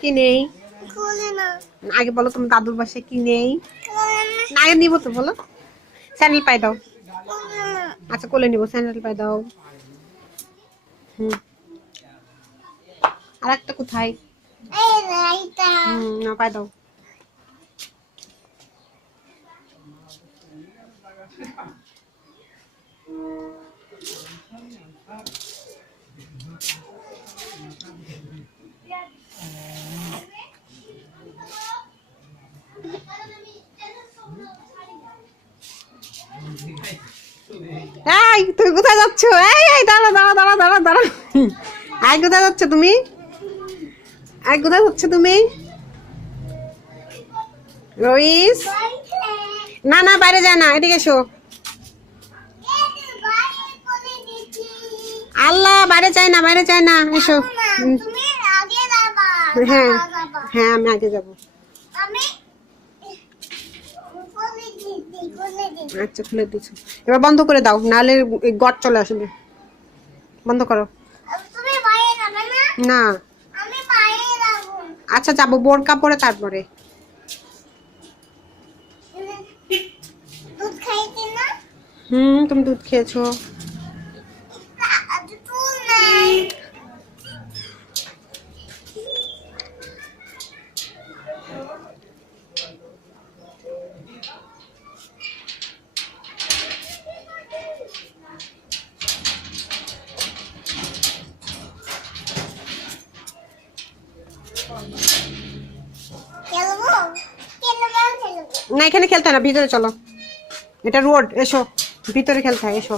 কি নেই? আগে বলো তোমার দাদুর বাসায় কি নেই? আগে নিব তো, বলো। স্যান্ডেল পাই দাও। আচ্ছা কোলে নিব, স্যান্ডেল পাই দাও। আর একটা কোথায়? না পাই দাও। এই তুমি কোথায় যাচ্ছ? এই দাঁড়া দাঁড়া দাঁড়া দাঁড়া দাঁড়া। কোথায় যাচ্ছ তুমি? কোথায় যাচ্ছ তুমি? রইস, না না বাইরে যায় না, এদিকে এসো। আল্লাহ বাইরে চাই না, বাইরে চাই না, এসো। হ্যাঁ হ্যাঁ আমি আগে যাবো। আচ্ছা খুলে দিচ্ছি, এবার বন্ধ করে দাও, নাহলে গট চলে আসবে। বন্ধ করো। না আচ্ছা যাবো, বোরকা পরে তারপরে। তুমি দুধ খেয়েছো। না এখানে খেলতে না, ভিতরে চলো, এটা রোড, এসো ভিতরে খেলতে হয়, এসো।